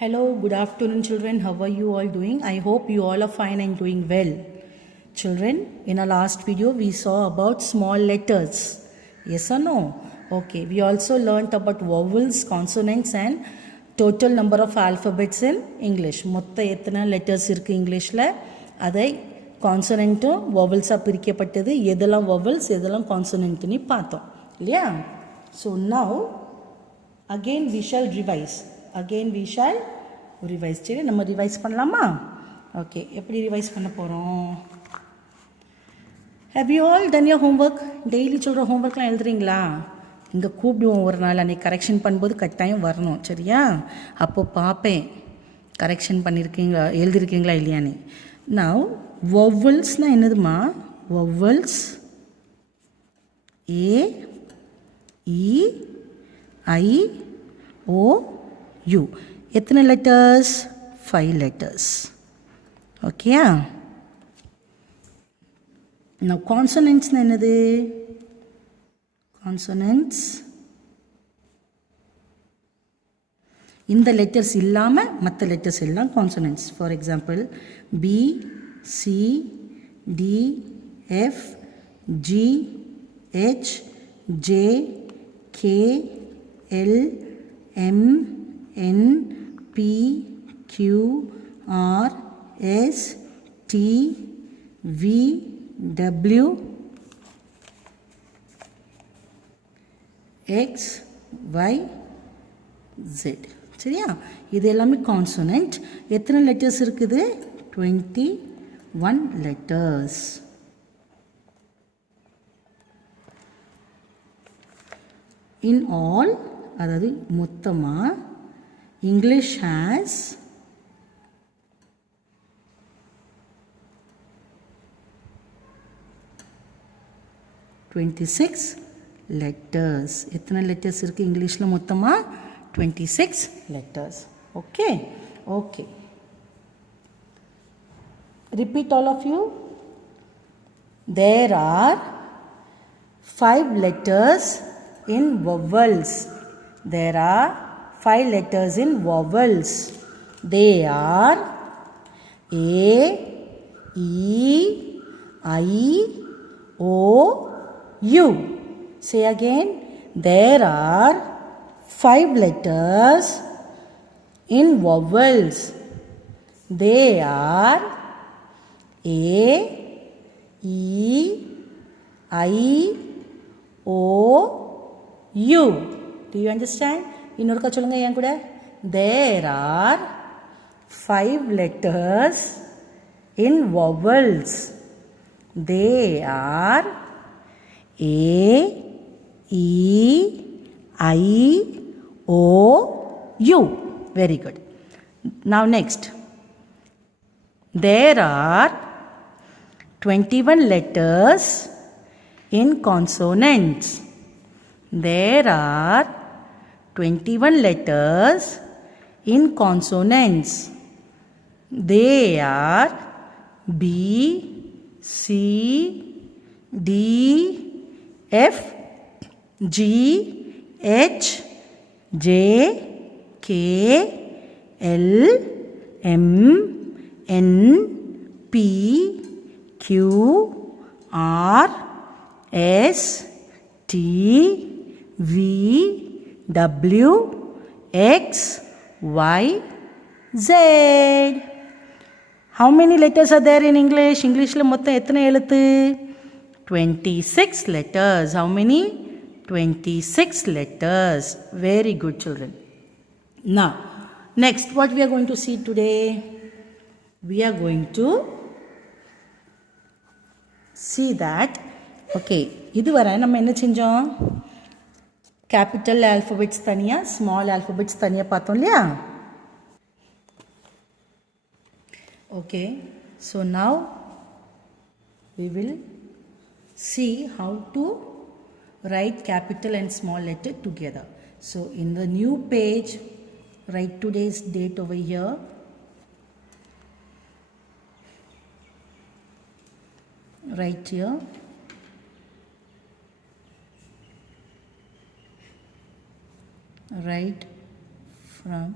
Hello, good afternoon, children. How are you all doing? I hope you all are fine and doing well. Children, in our last video, we saw about small letters. Yes or no? Okay, we also learnt about vowels, consonants, and total number of alphabets in English. மொத்த எத்தனை letters இருக்கு இங்கிலீஷில் அதை கான்சனண்ட்டும் வவல்ஸாக பிரிக்கப்பட்டது எதெல்லாம் வவல்ஸ் எதெல்லாம் கான்சனண்ட்னு பார்த்தோம் இல்லையா so now again we shall revise சரி நம்ம ரிவைஸ் பண்ணலாமா ஓகே எப்படி ரிவைஸ் பண்ண போகிறோம் have you all done your homework daily சொல்கிற ஹோம்ஒர்க்லாம் எழுதுறீங்களா இங்கே கூப்பிடுவோம் ஒரு நாள் அன்றைக்கி கரெக்ஷன் பண்ணும்போது கட்டாயம் வரணும் சரியா அப்போது பார்ப்பேன் கரெக்ஷன் பண்ணியிருக்கீங்களா எழுதிருக்கீங்களா இல்லையான்னு நவ் வவ்வல்ஸ்னால் என்னதுமா vowels A E I O U எத்தனை லெட்டர்ஸ் 5 letters ஓகேயா now consonants என்னது consonants இந்த லெட்டர்ஸ் இல்லாமல் மற்ற லெட்டர்ஸ் எல்லாம் consonants for example B C D F G H J K L M N P Q R S T V W X Y Z சரியா இது எல்லாமே கான்சோனன்ட் எத்தனை லெட்டர்ஸ் இருக்குது 21 letters in all அதாவது மொத்தமாக இங்கிலீஷ் has 26 letters எத்தனை லெட்டர்ஸ் இருக்குது இங்கிலீஷில் மொத்தமாக 26 letters okay repeat all of you there are 5 letters in vowels there are 5 letters in vowels they are A E I O U say again there are 5 letters in vowels they are A E I O U do you understand இன்னொருக்கா சொல்லுங்க என் கூட there are 5 letters in vowels they are A E I O U very good now next there are 21 letters in consonants there are 21 letters in consonants they are B C D F G H J K L M N P Q R S T V W X Y Z how many letters are there in English இங்கிலீஷில் மொத்தம் எத்தனை எழுத்து 26 letters how many 26 letters very good children now next what we are going to see today we are going to see that okay இதுவரை நம்ம என்ன செஞ்சோம் capital alphabets தனியாக small alphabets தனியாக பார்த்தோம் இல்லையா okay so now we will see how to write capital and small letter together so in the new page write today's date over here right here right from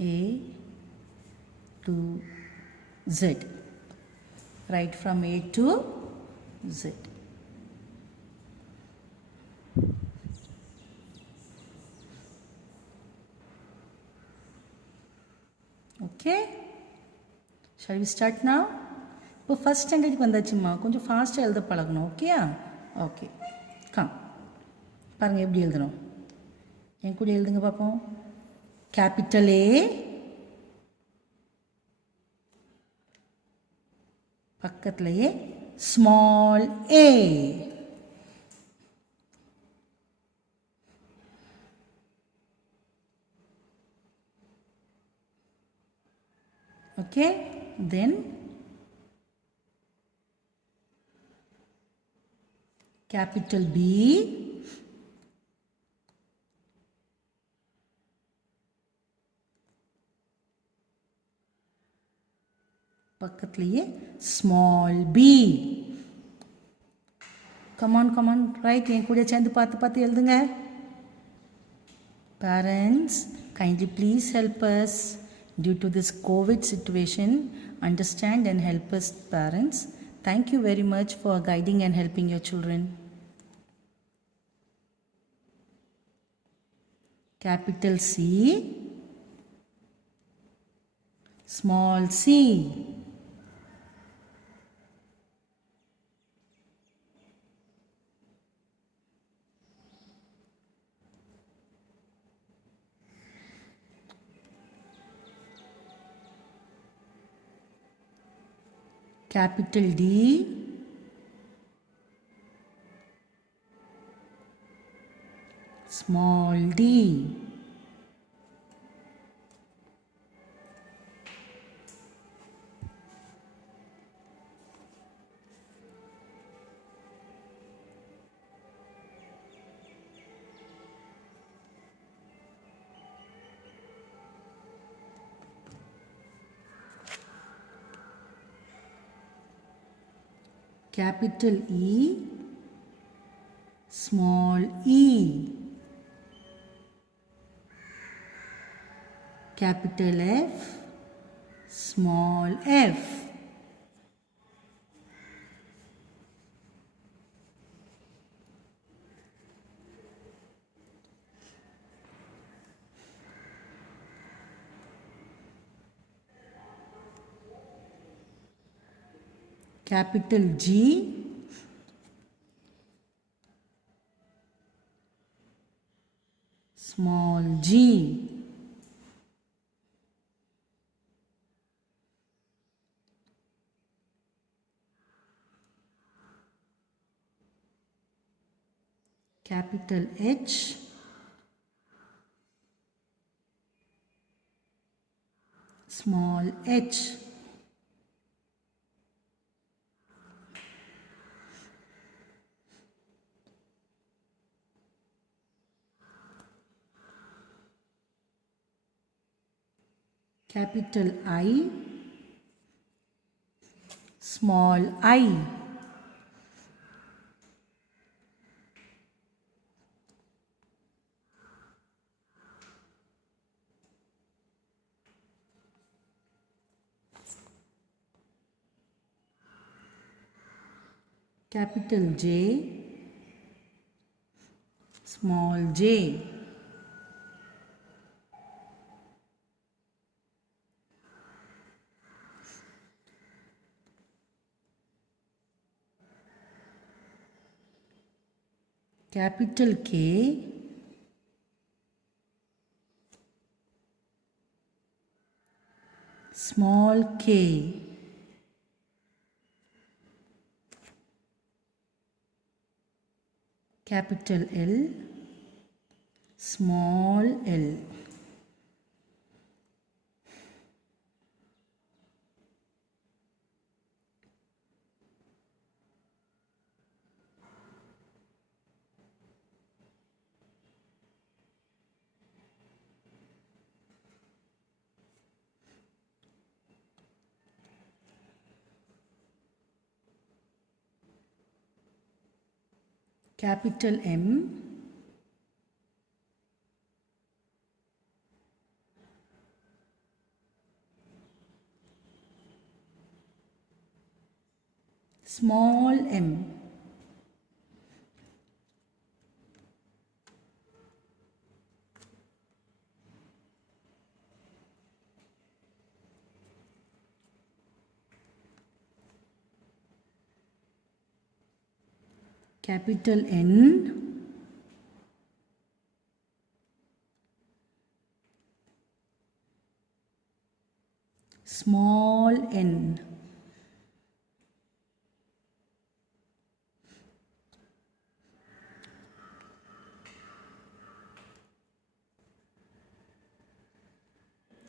A to Z. Right from A to Z. Okay? Shall we start now? இப்போ ஃபஸ்ட் ஸ்டாண்டர்டுக்கு வந்தாச்சும்மா, கொஞ்சம் ஃபாஸ்ட்டாக எழுத பழகணும். ஓகேயா? Okay, come. பாருங்கள் எப்படி எழுதணும். என் கூட எழுதுங்க பார்ப்போம். கேபிட்டல் ஏ, பக்கத்துலேயே small A. Okay, then capital B, பக்கத்துலேயே small b. come on right, என் கூட சேர்ந்து பார்த்து எழுதுங்க. Parents, kindly please help us. Due to this COVID situation, understand and help us, parents. Thank you very much for guiding and helping your children. Capital C, small c. Capital D, small d. Capital E, small e. Capital F, small f. Capital G, small g. Capital H, small h. Capital I, small I. Capital J, small j. Capital K, small k. Capital L, small l. Capital M, small m, capital N, small n,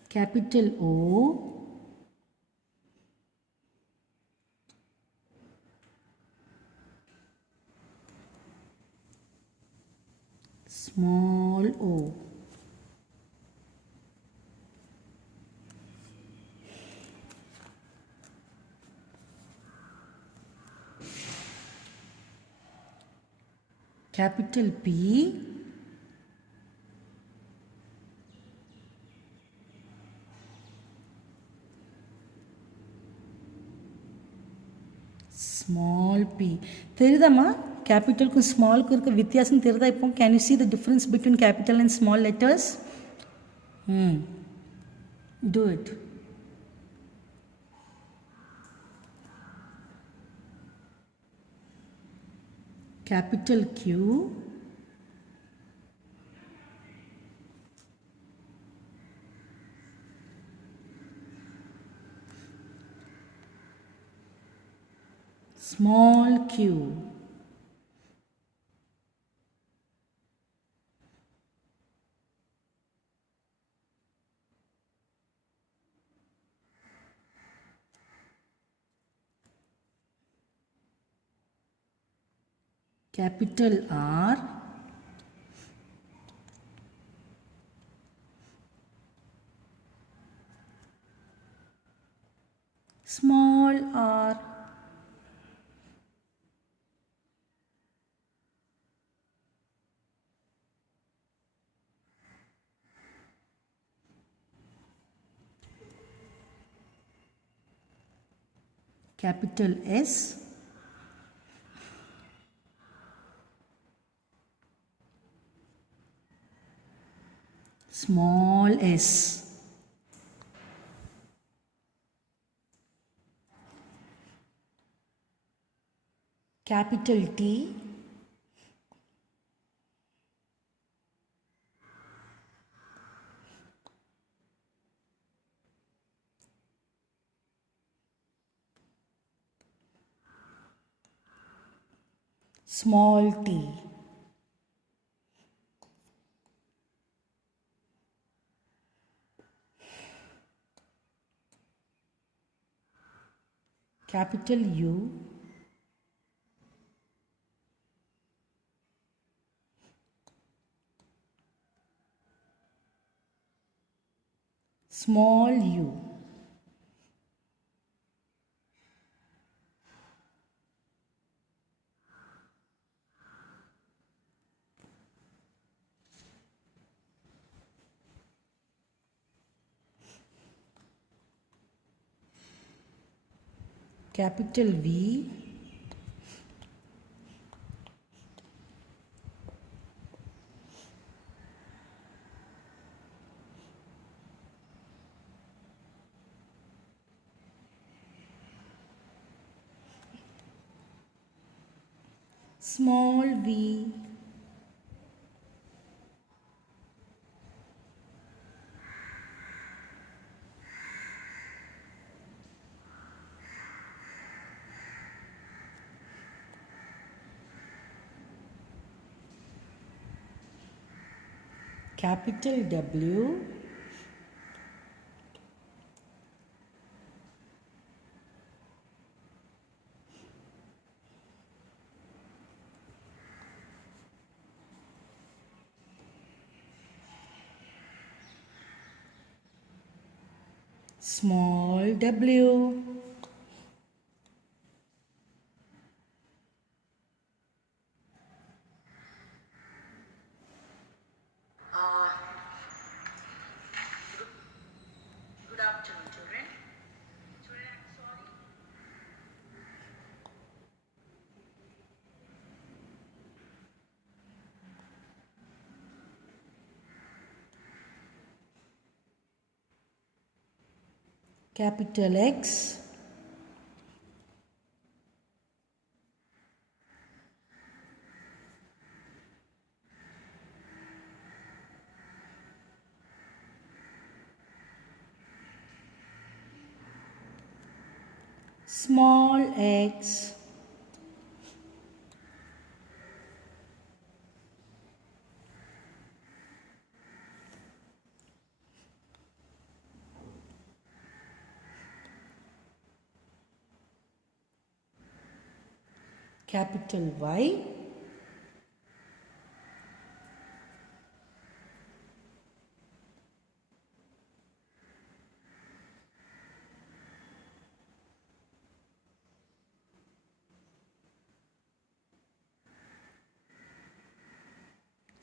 capital O, small o, capital P, small p. தெரியுதாம்மா கேபிட்டலுக்கும் ஸ்மாலுக்கும் இருக்க வித்தியாசம் தெரியுதா இப்போ? Can you see the difference between capital and small letters? Do it. Capital Q, small q, capital R, small r, capital S, small s, capital T, small t, capital U, small u, capital V, small v, capital W, small w, Good afternoon, children. Children, I'm sorry. capital X, small x, capital Y,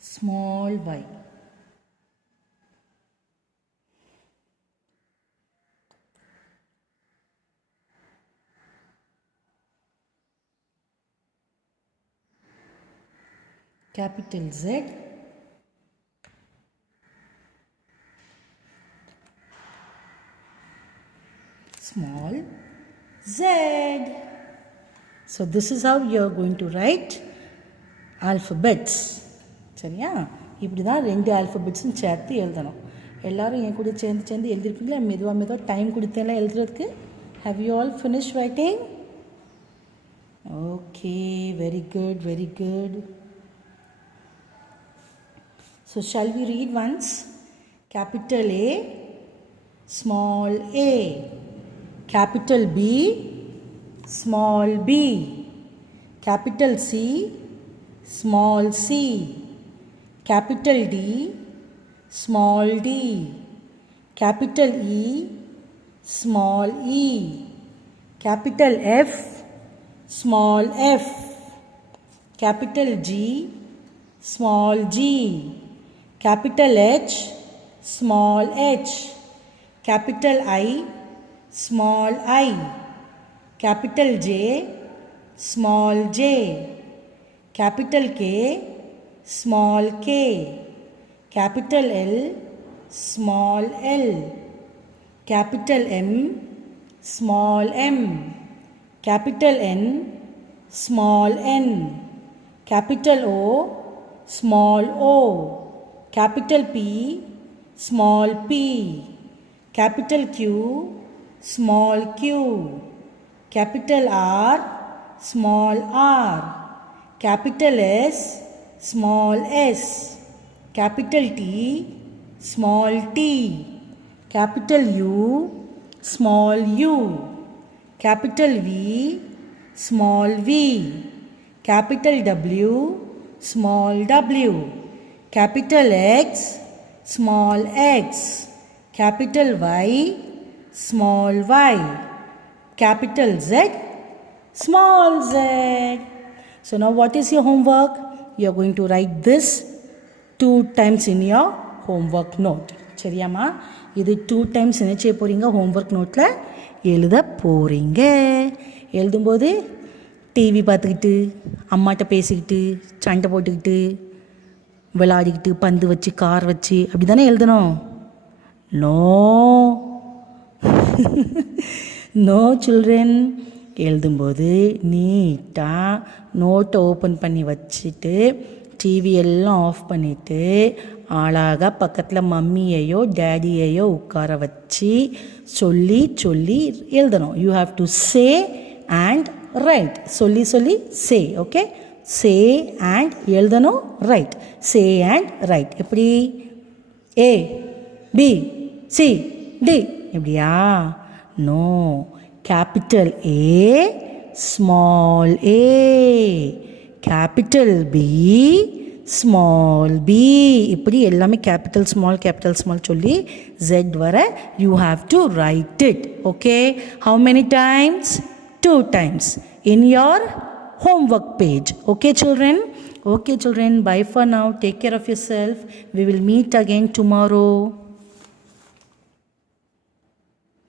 small y. Capital Z, small z. So this is how you are going to write alphabets. சரியா? இப்படி தான் ரெண்டு ஆல்ஃபபெட்ஸும் சேர்த்து எழுதணும். எல்லாரும் என் கூட சேர்ந்து எழுதிருப்பீங்களா? மெதுவாக டைம் கொடுத்தேன்ல எழுதுறதுக்கு. Have you all finished writing? Okay, very good, very good. So shall we read once? Capital A, small a. Capital B, small b. Capital C, small c. Capital D, small d. Capital E, small e. Capital F, small f. Capital G, small g. Capital H, small h. Capital I, small I. Capital J, small j. Capital K, small k. Capital L, small l. Capital M, small m. Capital N, small n. Capital O, small o. Capital P, small p. Capital Q, small q. Capital R, small r. Capital S, small s. Capital T, small t. Capital U, small u. Capital V, small v. Capital W, small w. Capital X, small x. Capital Y, small y. Capital Z, small z. So now what is your homework? You are going to write this 2 times in your homework note. சரியாமா? இது 2 times என்ன செய்ய போறீங்க? homework noteல எழுத போறீங்க. எழுதும்போது டிவி பார்த்துக்கிட்டு அம்மாட்ட பேசிக்கிட்டு சண்டை போட்டுக்கிட்டு விளையாடிக்கிட்டு பந்து வச்சு கார் வச்சு அப்படி தானே எழுதணும்? No no children. எழுதும்போது நீட்டாக நோட்டை ஓப்பன் பண்ணி வச்சுட்டு டிவி எல்லாம் ஆஃப் பண்ணிவிட்டு அழகாக பக்கத்தில் மம்மியையோ டேடியையோ உட்கார வச்சு சொல்லி சொல்லி எழுதணும். You have to say and write. சொல்லி சொல்லி சே. ஓகே, சே அண்ட் எழுதணும், ரைட். Say and write. எப்படி? ஏ பி சி டி இப்படியா? No. Capital A, small A. Capital B, small B. இப்படி எல்லாமே கேபிட்டல் ஸ்மால் சொல்லி Z வர you have to write it. Okay, how many times? 2 times in your homework page. Okay children? Okay children, bye for now. Take care of yourself. We will meet again tomorrow.